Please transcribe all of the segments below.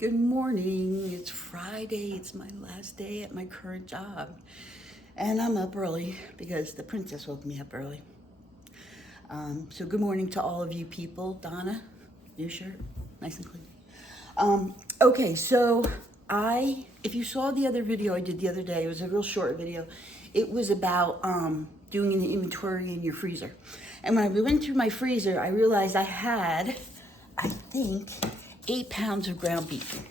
Good morning. It's Friday. It's my last day at my current job. And I'm up early because the princess woke me up early. So good morning to all of you people. Donna, new shirt, nice and clean. Okay, so if you saw the other video I did the other day, it was a real short video. It was about doing an inventory in your freezer. And when I went through my freezer, I realized I had, I think, 8 pounds of ground beef.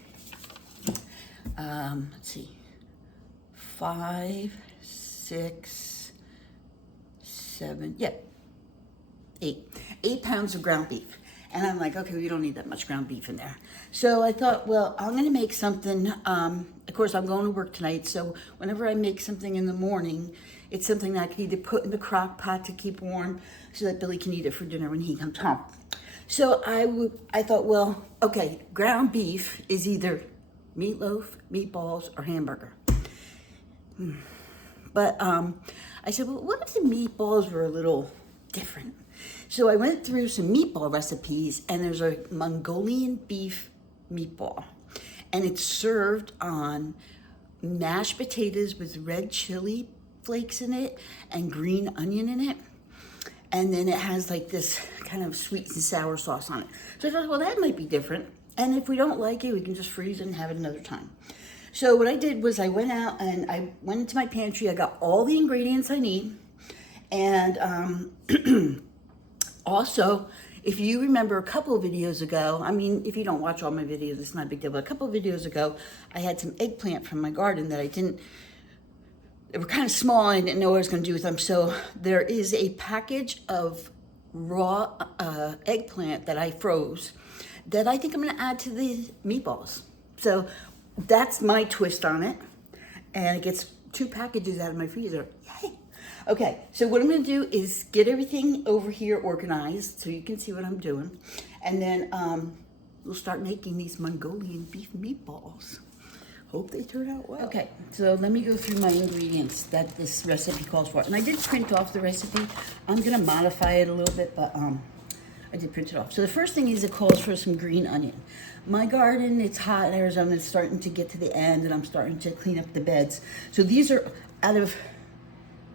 Let's see, 5, 6, 7, yeah, 8 pounds of ground beef. And I'm like, okay, we don't need that much ground beef in there. So I thought, well, I'm gonna make something. Of course, I'm going to work tonight, so whenever I make something in the morning, it's something that I can either put in the crock pot to keep warm so that Billy can eat it for dinner when he comes home. So I thought, well, okay, ground beef is either meatloaf, meatballs, or hamburger. But I said, well, what if the meatballs were a little different? So I went through some meatball recipes, and there's a Mongolian beef meatball. And it's served on mashed potatoes with red chili flakes in it and green onion in it. And then it has like this kind of sweet and sour sauce on it. So I thought, well, that might be different. And if we don't like it, we can just freeze it and have it another time. So what I did was I went out and I went into my pantry. I got all the ingredients I need. And also, if you remember a couple of videos ago, I mean, if you don't watch all my videos, it's not a big deal, but a couple of videos ago, I had some eggplant from my garden that they were kind of small and I didn't know what I was going to do with them. So there is a package of raw eggplant that I froze that I think I'm going to add to the meatballs. So that's my twist on it. And it gets 2 packages out of my freezer. Yay! Okay, so what I'm going to do is get everything over here organized so you can see what I'm doing. And then we'll start making these Mongolian beef meatballs. Hope they turn out well. Okay, so let me go through my ingredients that this recipe calls for. And I did print off the recipe. I'm gonna modify it a little bit, but I did print it off. So the first thing is it calls for some green onion. My garden, it's hot in Arizona, it's starting to get to the end and I'm starting to clean up the beds. So these are out of,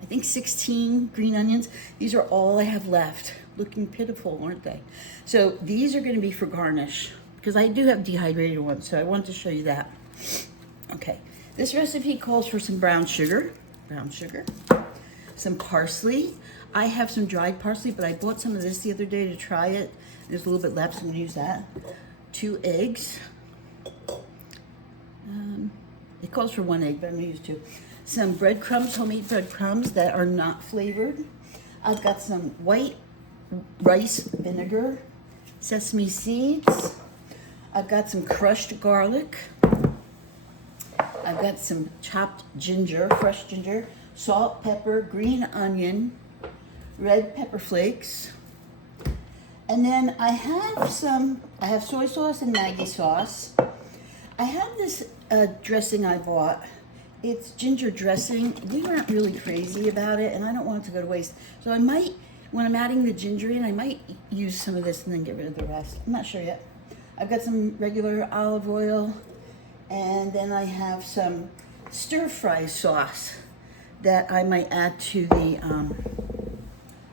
I think 16 green onions. These are all I have left. Looking pitiful, aren't they? So these are gonna be for garnish because I do have dehydrated ones, so I wanted to show you that. Okay, this recipe calls for some brown sugar, some parsley. I have some dried parsley, but I bought some of this the other day to try it. There's a little bit left, so I'm gonna use that. 2 eggs. It calls for 1 egg, but I'm gonna use 2. Some breadcrumbs, homemade breadcrumbs that are not flavored. I've got some white rice vinegar, sesame seeds. I've got some crushed garlic. I've got some chopped ginger, fresh ginger, salt, pepper, green onion, red pepper flakes. And then I have soy sauce and Maggi sauce. I have this dressing I bought. It's ginger dressing. We weren't really crazy about it, and I don't want it to go to waste. So I might, when I'm adding the ginger in, I might use some of this and then get rid of the rest. I'm not sure yet. I've got some regular olive oil. And then I have some stir-fry sauce that I might add to the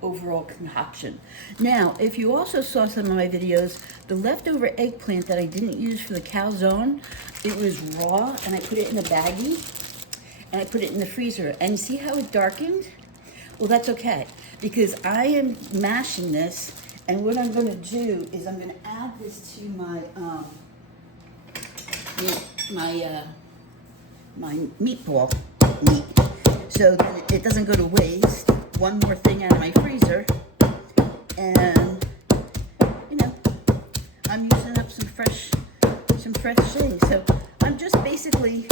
overall concoction. Now, if you also saw some of my videos, the leftover eggplant that I didn't use for the calzone, it was raw, and I put it in a baggie, and I put it in the freezer. And see how it darkened? Well, that's okay, because I am mashing this, and what I'm going to do is I'm going to add this to my my meatball meat, so that it doesn't go to waste. One more thing out of my freezer, and you know, I'm using up some fresh things. So I'm just basically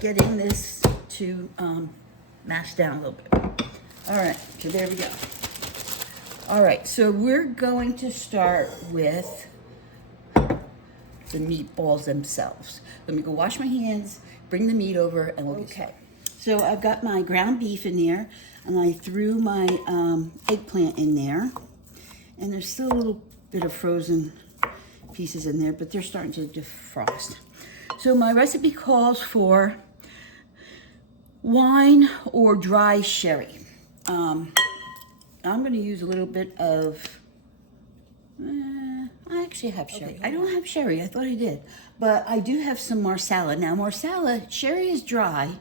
getting this to mash down a little bit. All right, so there we go. All right, so we're going to start with the meatballs themselves. Let me go wash my hands, bring the meat over, and we'll get started. So I've got my ground beef in there, and I threw my eggplant in there, and there's still a little bit of frozen pieces in there, but they're starting to defrost. So my recipe calls for wine or dry sherry. I'm going to use a little bit of, I actually have sherry. Okay, I don't have sherry. I thought I did. But I do have some Marsala. Now, Marsala, sherry is dry.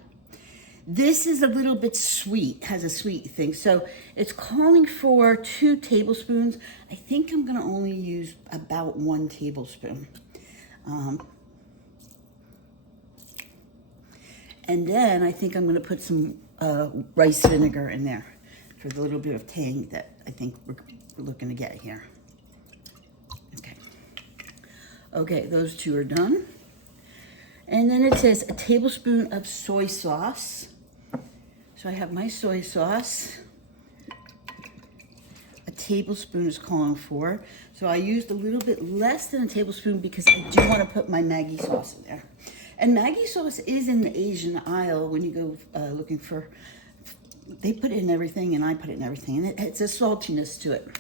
This is a little bit sweet, has a sweet thing. So it's calling for 2 tablespoons. I think I'm going to only use about 1 tablespoon. And then I think I'm going to put some rice vinegar in there for the little bit of tang that I think we're looking to get here. Okay, those 2 are done. And then it says a tablespoon of soy sauce. So I have my soy sauce. A tablespoon is calling for. So I used a little bit less than a tablespoon because I do want to put my Maggi sauce in there. And Maggi sauce is in the Asian aisle when you go looking for, they put it in everything and I put it in everything. And it's a saltiness to it.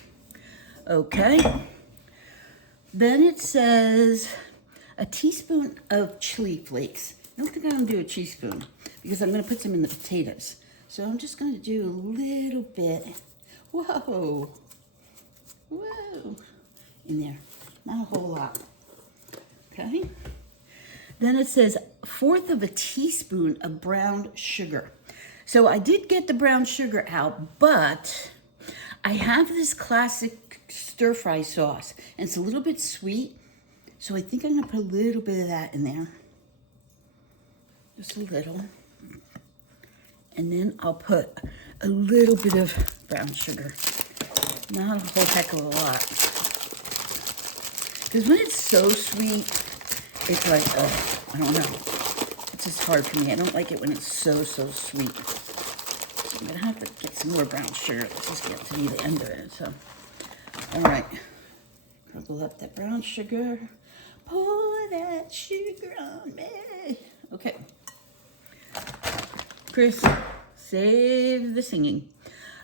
Okay. Then it says a teaspoon of chili flakes. I don't think I'm going to do a teaspoon because I'm going to put some in the potatoes. So I'm just going to do a little bit. Whoa. Whoa. In there. Not a whole lot. Okay. Then it says 1/4 of a teaspoon of brown sugar. So I did get the brown sugar out, but I have this classic stir fry sauce, and it's a little bit sweet. So I think I'm going to put a little bit of that in there. Just a little. And then I'll put a little bit of brown sugar. Not a whole heck of a lot. Because when it's so sweet, it's like, I don't know. It's just hard for me. I don't like it when it's so sweet. So I'm going to have to get some more brown sugar. This is getting to be the end of it. So, all right. Crumble up that brown sugar. Pour that sugar on me. Okay. Chris, save the singing.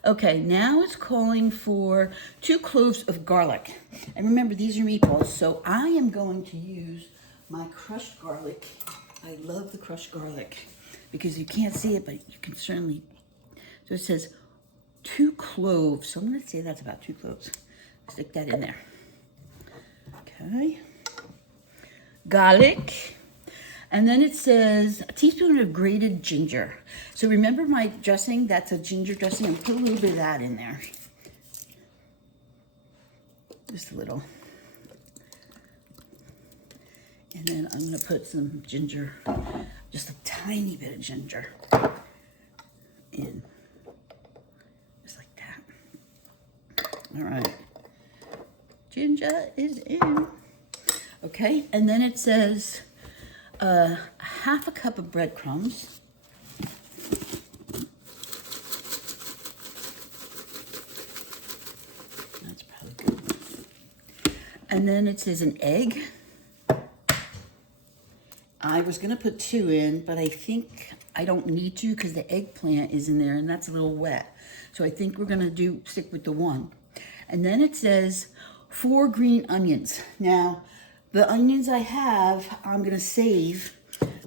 Okay, now it's calling for 2 cloves of garlic. And remember, these are meatballs, so I am going to use my crushed garlic. I love the crushed garlic because you can't see it, but you can certainly. So it says 2 cloves. So I'm going to say that's about 2 cloves. Stick that in there. Okay. Garlic. And then it says a teaspoon of grated ginger. So remember my dressing? That's a ginger dressing. I'm put a little bit of that in there. Just a little. And then I'm going to put some ginger, just a tiny bit of ginger in. Just like that. All right. Ginger is in. Okay, and then it says 1/2 cup of breadcrumbs. That's probably good. And then it says an egg. I was going to put 2 in, but I think I don't need to because the eggplant is in there and that's a little wet. So I think we're going to stick with the 1. And then it says 4 green onions. Now, the onions I have, I'm going to save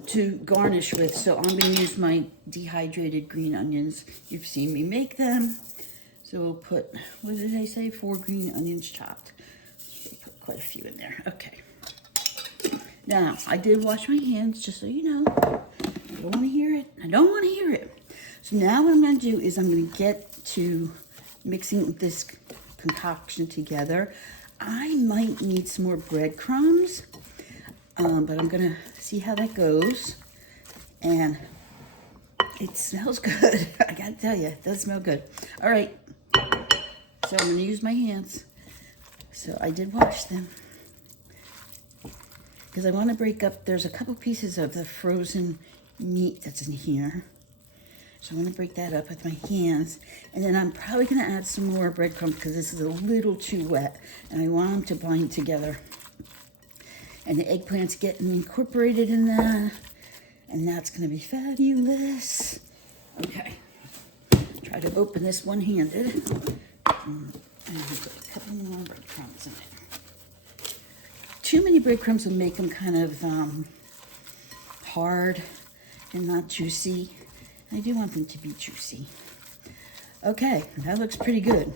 to garnish with. So I'm going to use my dehydrated green onions. You've seen me make them. So we'll put, what did I say? 4 green onions chopped. Put quite a few in there. Okay. Now, I did wash my hands, just so you know. I don't want to hear it. I don't want to hear it. So now what I'm going to do is I'm going to get to mixing this concoction together. I might need some more breadcrumbs, but I'm going to see how that goes. And it smells good. I got to tell you, it does smell good. All right. So I'm going to use my hands. So I did wash them. Because I want to break up, there's a couple pieces of the frozen meat that's in here. So I'm going to break that up with my hands. And then I'm probably going to add some more breadcrumbs because this is a little too wet. And I want them to bind together. And the eggplant's getting incorporated in that. And that's going to be fabulous. Okay. Try to open this one-handed. And put a couple more breadcrumbs in it. breadcrumbs will make them kind of hard and not juicy. I do want them to be juicy. Okay, that looks pretty good.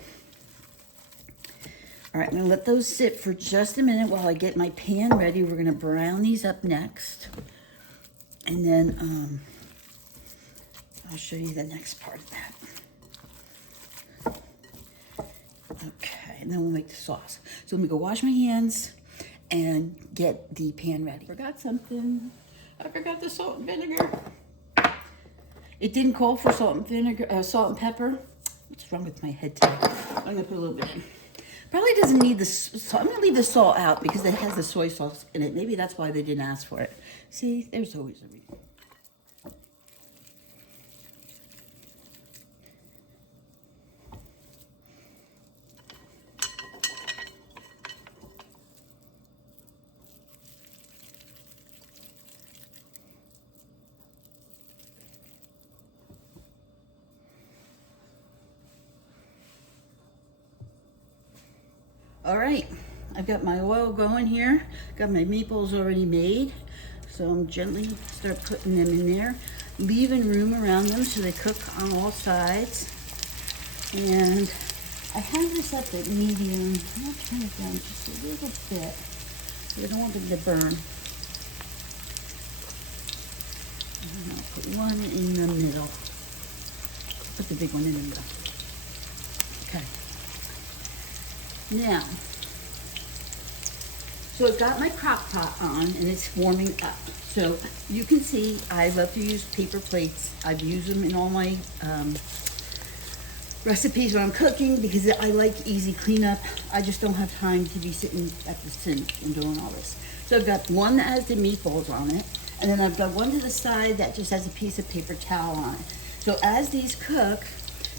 All right, I'm gonna let those sit for just a minute while I get my pan ready. We're gonna brown these up next. And then I'll show you the next part of that. Okay, and then we'll make the sauce. So let me go wash my hands and get the pan ready. Forgot something. I forgot the salt and vinegar. It didn't call for salt and vinegar, salt and pepper. What's wrong with my head today? I'm gonna put a little bit in. Probably doesn't need the salt. I'm gonna leave the salt out because it has the soy sauce in it. Maybe that's why they didn't ask for it. See, there's always a reason. All right, I've got my oil going here. Got my meatballs already made. So I'm gently start putting them in there, leaving room around them so they cook on all sides. And I have this up at medium. I'm gonna turn it down just a little bit. I don't want them to burn. And I'll put one in the middle. Put the big one in the middle. Okay. Now, so I've got my crock pot on and it's warming up. So you can see I love to use paper plates. I've used them in all my recipes when I'm cooking because I like easy cleanup. I just don't have time to be sitting at the sink and doing all this. So I've got one that has the meatballs on it, and then I've got one to the side that just has a piece of paper towel on it. So as these cook,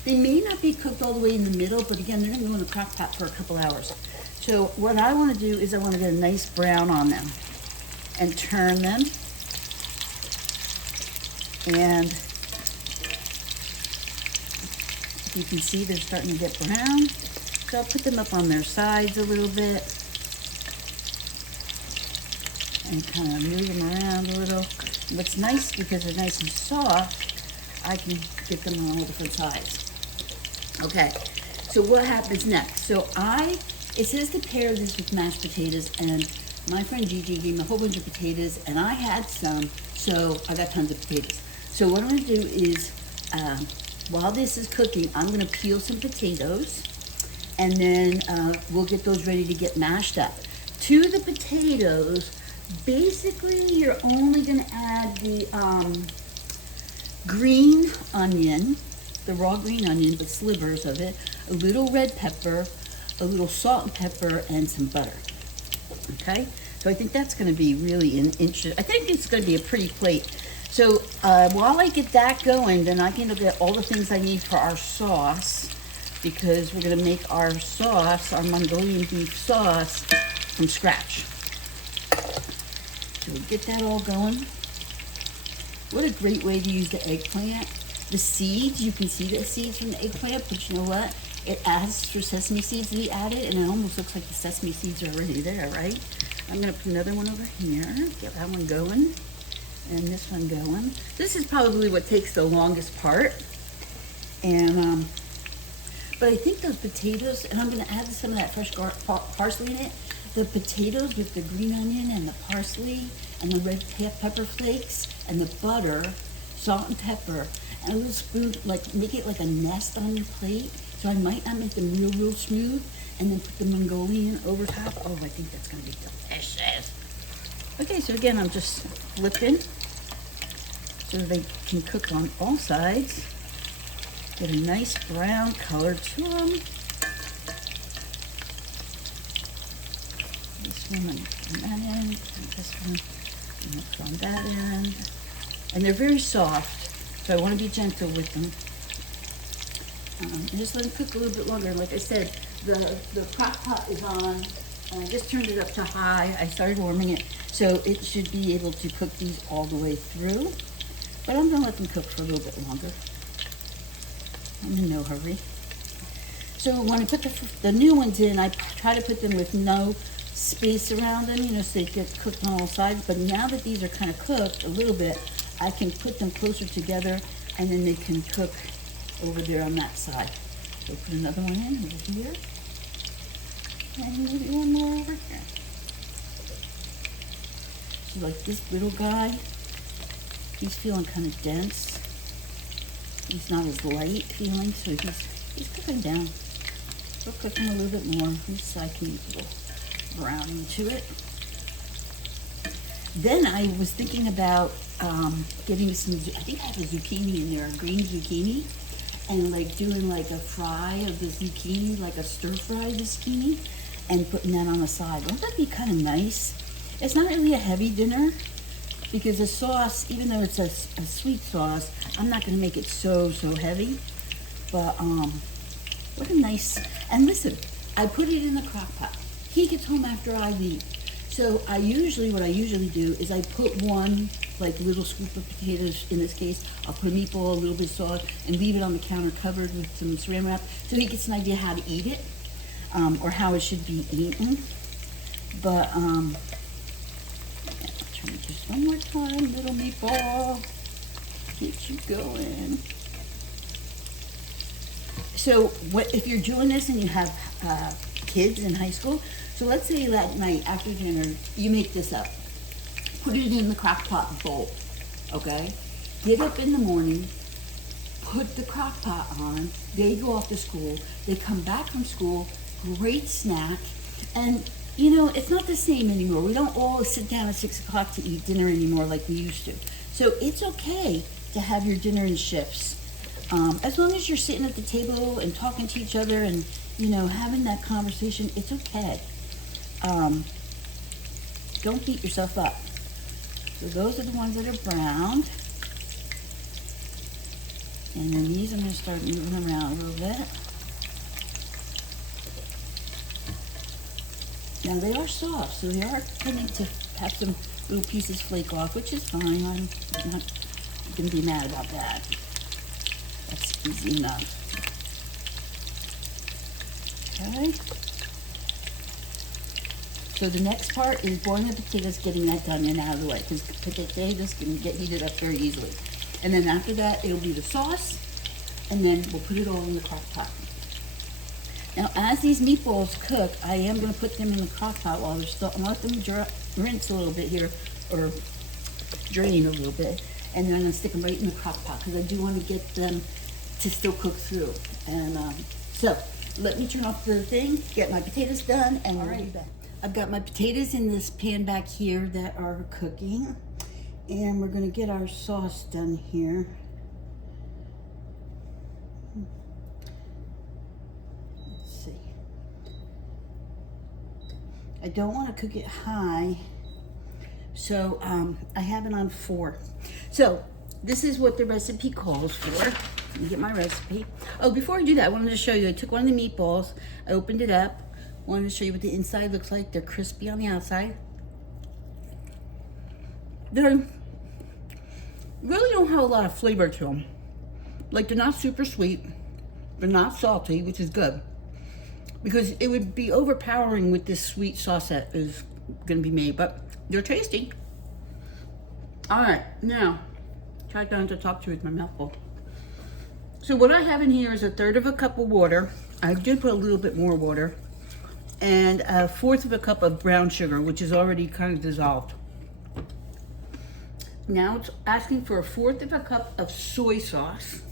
they may not be cooked all the way in the middle, but again, they're gonna go in the crock pot for a couple hours. So what I wanna do is I wanna get a nice brown on them and turn them. And you can see they're starting to get brown. So I'll put them up on their sides a little bit and kind of move them around a little. And what's nice, because they're nice and soft, I can get them on all different sides. Okay, so what happens next? So it says to pair this with mashed potatoes, and my friend Gigi gave me a whole bunch of potatoes, and I had some, so I got tons of potatoes. So what I'm gonna do is, while this is cooking, I'm gonna peel some potatoes, and then we'll get those ready to get mashed up. To the potatoes, basically you're only gonna add the green onion, the raw green onion, the slivers of it, a little red pepper, a little salt and pepper, and some butter. Okay, so I think that's gonna be really an interesting, I think it's gonna be a pretty plate. So while I get that going, then I can look at all the things I need for our sauce, because we're gonna make our sauce, our Mongolian beef sauce, from scratch. So we'll get that all going. What a great way to use the eggplant. The seeds, you can see the seeds from the eggplant, but you know what? It asks for sesame seeds to be added, and it almost looks like the sesame seeds are already there, right? I'm gonna put another one over here, get that one going, and this one going. This is probably what takes the longest part. And, but I think those potatoes, and I'm gonna add some of that fresh parsley in it. The potatoes with the green onion and the parsley and the red pepper flakes and the butter, salt and pepper, and a little spoon, like make it like a nest on your plate. So I might not make them real smooth, and then put the Mongolian over top. Oh, I think that's gonna be delicious. Okay, so again, I'm just flipping so they can cook on all sides. Get a nice brown color to them. This one, I'm putting that in, and this one, I'm gonna put on that end. And they're very soft, so I wanna be gentle with them. Just let them cook a little bit longer. Like I said, the crock pot is on, and I just turned it up to high. I started warming it, so it should be able to cook these all the way through. But I'm gonna let them cook for a little bit longer. I'm in no hurry. So when I put the new ones in, I try to put them with no space around them, you know, so they get cooked on all sides. But now that these are kind of cooked a little bit, I can put them closer together and then they can cook over there on that side. So put another one in over here. And maybe one more over here. So like this little guy, he's feeling kind of dense. He's not as light feeling, so he's cooking down. We'll cook him a little bit more. This side can get a little browning to it. Then I was thinking about getting some, I think I have a zucchini in there, a green zucchini, and like doing like a fry of the zucchini, like a stir fry zucchini, and putting that on the side. Wouldn't that be kind of nice? It's not really a heavy dinner because the sauce, even though it's a sweet sauce, I'm not going to make it so heavy. But what a nice, and listen, I put it in the crock pot. He gets home after I leave. So what I usually do is I put one like little scoop of potatoes, in this case, I'll put a meatball, a little bit of sauce, and leave it on the counter covered with some saran wrap so he gets an idea how to eat it, or how it should be eaten. But, I'll try just one more time, little meatball, get you going. So what if you're doing this and you have kids in high school? So let's say that night after dinner, you make this up. Put it in the crock pot bowl, okay? Get up in the morning, put the crock pot on, they go off to school, they come back from school, great snack, and you know, it's not the same anymore. We don't all sit down at 6 o'clock to eat dinner anymore like we used to. So it's okay to have your dinner in shifts. As long as you're sitting at the table and talking to each other and, you know, having that conversation, it's okay. Don't beat yourself up. So those are the ones that are browned. And then these I'm going to start moving around a little bit. Now they are soft, so they are tending to have some little pieces flake off, which is fine. I'm not going to be mad about that. That's easy enough. Okay. So the next part is boiling the potatoes, getting that done and out of the way, because potatoes can get heated up very easily. And then after that, it'll be the sauce, and then we'll put it all in the crock pot. Now, as these meatballs cook, I am going to put them in the crock pot while they're still, and let them rinse a little bit here, or drain a little bit, and then I'm going to stick them right in the crock pot, because I do want to get them to still cook through. And so, let me turn off the thing, get my potatoes done, and we'll be back. I've got my potatoes in this pan back here that are cooking, and we're going to get our sauce done here. Let's see. I don't want to cook it high, so I have it on 4. So this is what the recipe calls for. Let me get my recipe. Oh, before I do that, I wanted to show you, I took one of the meatballs, I opened it up, wanted to show you what the inside looks like. They're crispy on the outside. They really don't have a lot of flavor to them. Like, they're not super sweet. They're not salty, which is good, because it would be overpowering with this sweet sauce that is going to be made, but they're tasty. All right, now, try not to talk to you with my mouth full. So what I have in here is 1/3 cup of water. I did put a little bit more water, and 1/4 cup of brown sugar, which is already kind of dissolved. Now it's asking for 1/4 cup of soy sauce.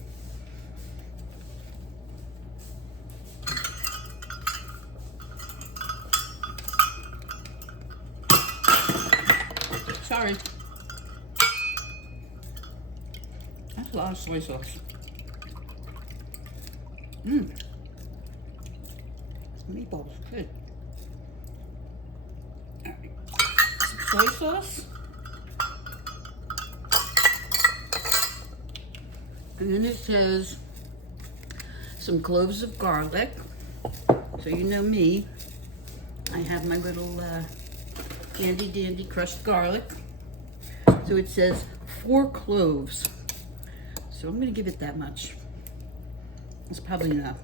Sorry. That's a lot of soy sauce. Meatballs, good. All right. Some soy sauce. And then it says some cloves of garlic. So you know me, I have my little handy dandy crushed garlic. So it says 4 cloves. So I'm gonna give it that much. It's probably enough.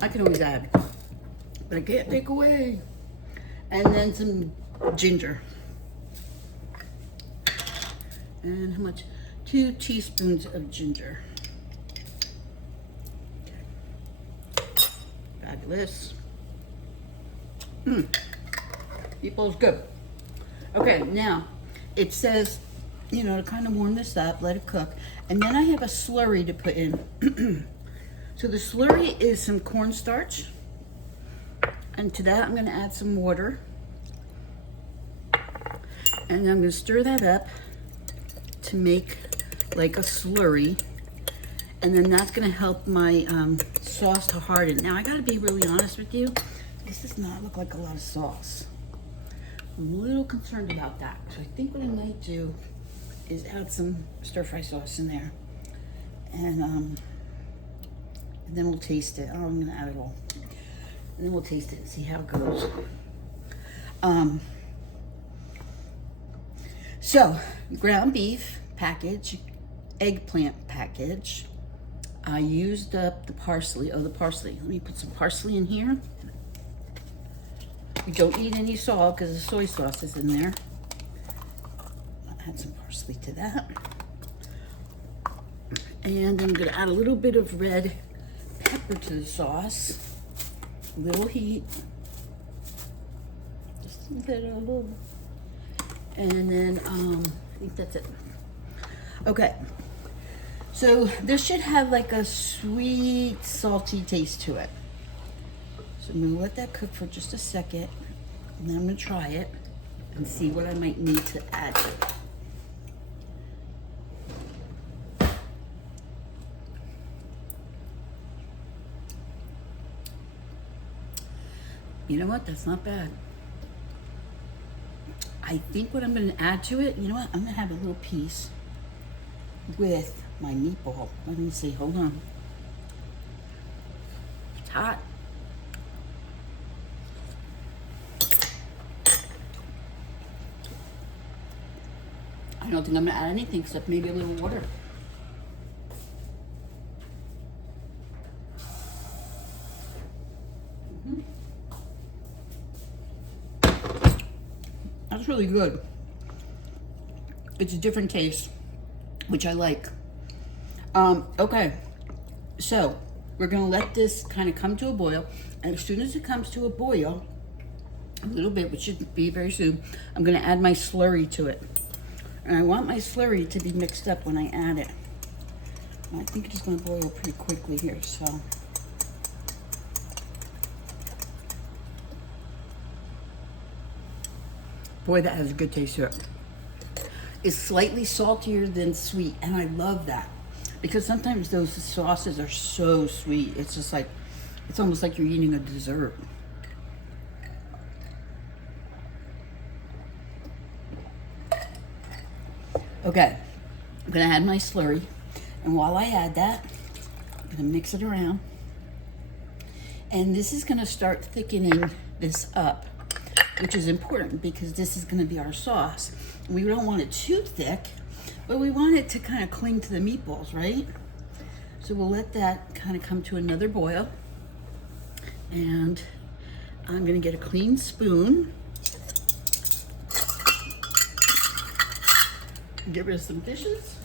I can always add, but I can't take away. And then some ginger. And how much? 2 teaspoons of ginger. Okay. Fabulous. Meatball's good. Okay, now it says, you know, to kind of warm this up, let it cook. And then I have a slurry to put in. So the slurry is some cornstarch. And to that, I'm going to add some water. And I'm going to stir that up to make like a slurry. And then that's going to help my sauce to harden. Now, I got to be really honest with you. This does not look like a lot of sauce. I'm a little concerned about that. So I think what I might do is add some stir-fry sauce in there. And then we'll taste it. Oh, I'm going to add it all. And then we'll taste it and see how it goes. So, ground beef package, eggplant package. I used up the parsley. Oh, the parsley. Let me put some parsley in here. We don't need any salt because the soy sauce is in there. I'll add some parsley to that. And I'm going to add a little bit of red pepper to the sauce. Little heat. Just a little. And then I think that's it. Okay. So this should have like a sweet, salty taste to it. So I'm going to let that cook for just a second, and then I'm going to try it and see what I might need to add to it. You know what? That's not bad. I think what I'm going to add to it, you know what? I'm going to have a little piece with my meatball. Let me see. Hold on. It's hot. I don't think I'm going to add anything except maybe a little water. That's really good. It's a different taste, which I like. Okay, so we're going to let this kind of come to a boil. And as soon as it comes to a boil, a little bit, which should be very soon, I'm going to add my slurry to it. And I want my slurry to be mixed up when I add it. And I think it's going to boil pretty quickly here, so. Boy, that has a good taste to it. It's slightly saltier than sweet, and I love that. Because sometimes those sauces are so sweet. It's just like, it's almost like you're eating a dessert. Okay, I'm gonna add my slurry. And while I add that, I'm gonna mix it around. And this is gonna start thickening this up, which is important because this is gonna be our sauce. We don't want it too thick, but we want it to kind of cling to the meatballs, right? So we'll let that kind of come to another boil. And I'm gonna get a clean spoon. Get rid of some dishes.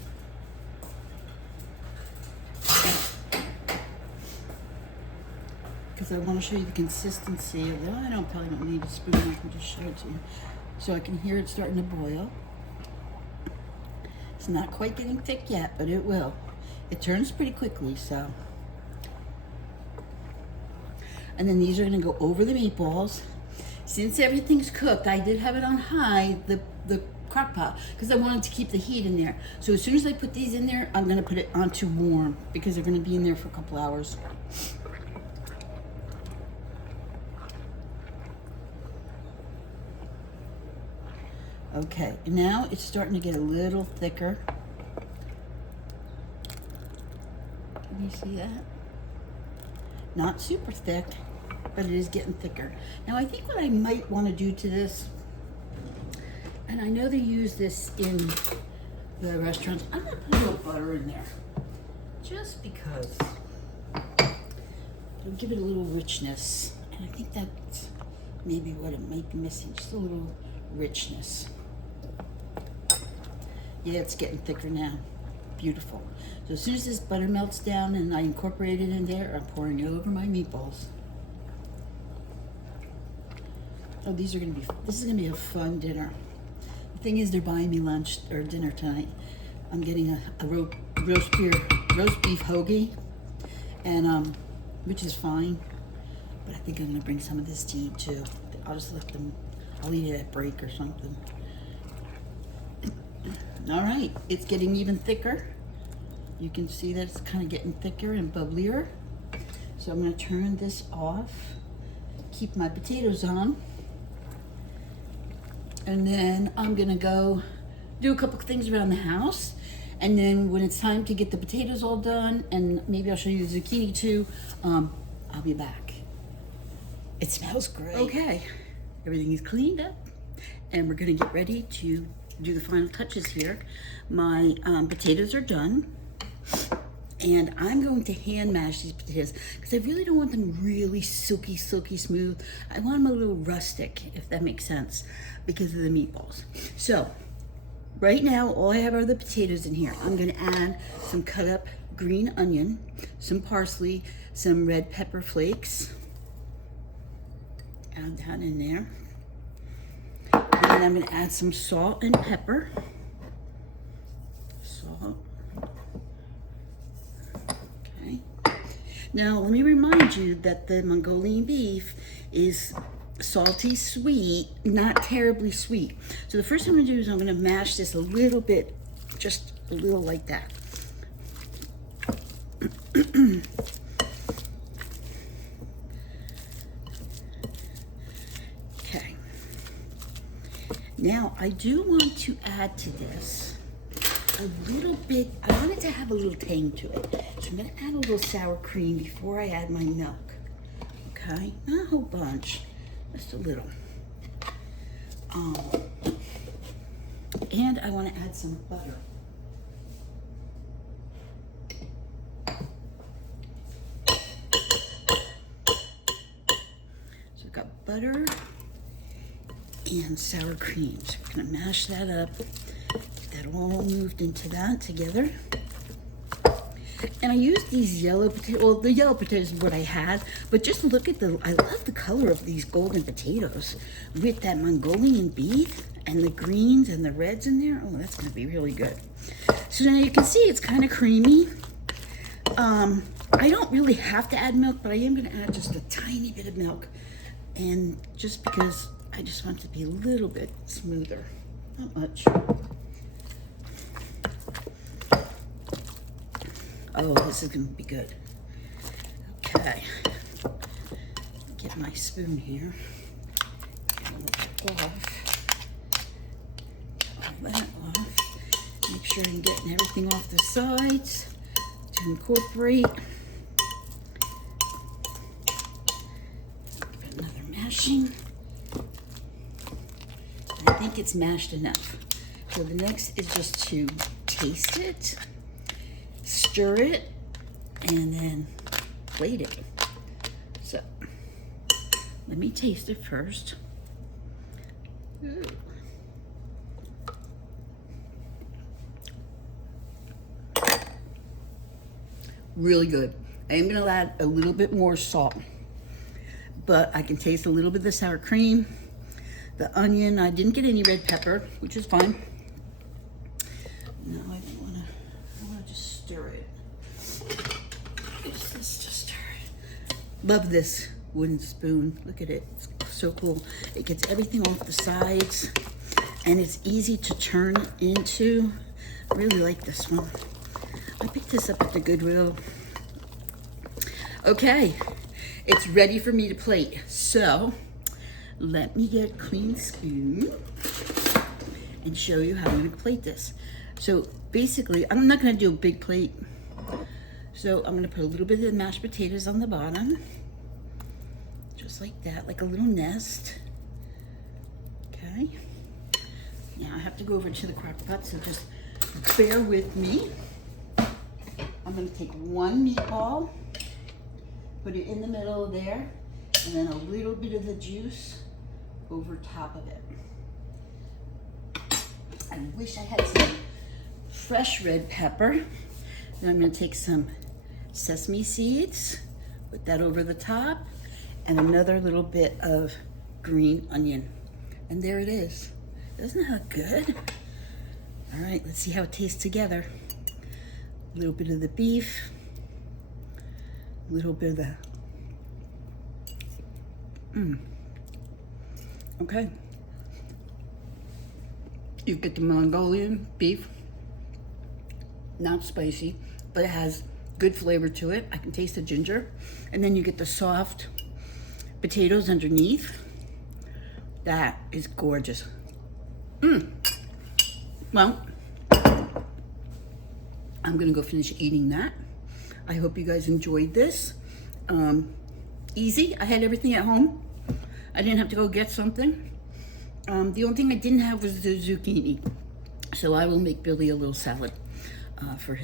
Because I want to show you the consistency of it. I probably don't need a spoon, I can just show it to you. So I can hear it starting to boil. It's not quite getting thick yet, but it will. It turns pretty quickly, so. And then these are gonna go over the meatballs. Since everything's cooked, I did have it on high, the crock pot, because I wanted to keep the heat in there. So as soon as I put these in there, I'm gonna put it onto warm because they're gonna be in there for a couple hours. Okay, now it's starting to get a little thicker. Can you see that? Not super thick, but it is getting thicker. Now I think what I might want to do to this, and I know they use this in the restaurants, I'm gonna put a little butter in there, just because it'll give it a little richness. And I think that's maybe what it might be missing, just a little richness. Yeah, it's getting thicker now. Beautiful. So as soon as this butter melts down and I incorporate it in there, I'm pouring it over my meatballs. Oh, this is gonna be a fun dinner. The thing is, they're buying me lunch or dinner tonight. I'm getting a roast beef hoagie, and which is fine. But I think I'm gonna bring some of this to eat too. I'll just I'll eat it at break or something. All right, it's getting even thicker. You can see that it's kind of getting thicker and bubblier. So I'm gonna turn this off, keep my potatoes on, and then I'm gonna go do a couple of things around the house. And then when it's time to get the potatoes all done, and maybe I'll show you the zucchini too, I'll be back. It smells great. Okay, everything is cleaned up, and we're gonna get ready to do the final touches here. My potatoes are done, and I'm going to hand mash these potatoes because I really don't want them really silky smooth. I want them a little rustic, if that makes sense, because of the meatballs. So right now, all I have are the potatoes in here. I'm gonna add some cut up green onion, some parsley, some red pepper flakes. Add that in there. And then I'm gonna add some salt and pepper. Salt. Okay. Now, let me remind you that the Mongolian beef is salty sweet, not terribly sweet. So the first thing I'm gonna do is I'm gonna mash this a little bit, just a little like that. Okay. Now I do want to add to this a little bit, I want it to have a little tang to it. So I'm gonna add a little sour cream before I add my milk. Okay, not a whole bunch. Just a little. And I want to add some butter. So I've got butter and sour cream. So we're going to mash that up. Get that all moved into that together. And I used these yellow potatoes. Well, the yellow potatoes is what I had, but just look at I love the color of these golden potatoes with that Mongolian beef and the greens and the reds in there. Oh, that's gonna be really good. So now you can see it's kind of creamy. I don't really have to add milk, but I am gonna add just a tiny bit of milk. And just because I just want it to be a little bit smoother, not much. Oh, this is gonna be good. Okay, get my spoon here. Get all that off. All that off. Make sure I'm getting everything off the sides to incorporate. Give it another mashing. I think it's mashed enough. So the next is just to taste it, stir it, and then plate it. So let me taste it first. Ooh. Really good. I am gonna add a little bit more salt, but I can taste a little bit of the sour cream, the onion. I didn't get any red pepper, which is fine. No, I don't wanna just stir it. Let's just stir it. Love this wooden spoon. Look at it, it's so cool. It gets everything off the sides and it's easy to turn into. I really like this one. I picked this up at the Goodwill. Okay, it's ready for me to plate. So let me get a clean spoon and show you how I'm gonna plate this. So basically, I'm not gonna do a big plate. So I'm gonna put a little bit of the mashed potatoes on the bottom, just like that, like a little nest. Okay. Now I have to go over to the crock pot, so just bear with me. I'm gonna take one meatball, put it in the middle of there, and then a little bit of the juice over top of it. I wish I had some fresh red pepper. Then I'm going to take some sesame seeds, put that over the top, and another little bit of green onion. And there it is. Isn't that good? All right, let's see how it tastes together. A little bit of the beef, a little bit of the, okay. You get the Mongolian beef, not spicy, but it has good flavor to it. I can taste the ginger. And then you get the soft potatoes underneath. That is gorgeous. Well, I'm gonna go finish eating that. I hope you guys enjoyed this. Easy, I had everything at home. I didn't have to go get something. The only thing I didn't have was the zucchini. So I will make Billy a little salad for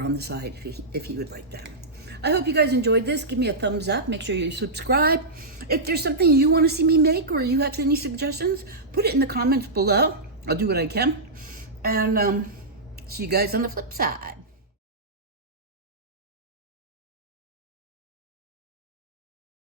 on the side if he would like that. I hope you guys enjoyed this. Give me a thumbs up. Make sure you subscribe. If there's something you want to see me make or you have any suggestions, put it in the comments below. I'll do what I can. And see you guys on the flip side.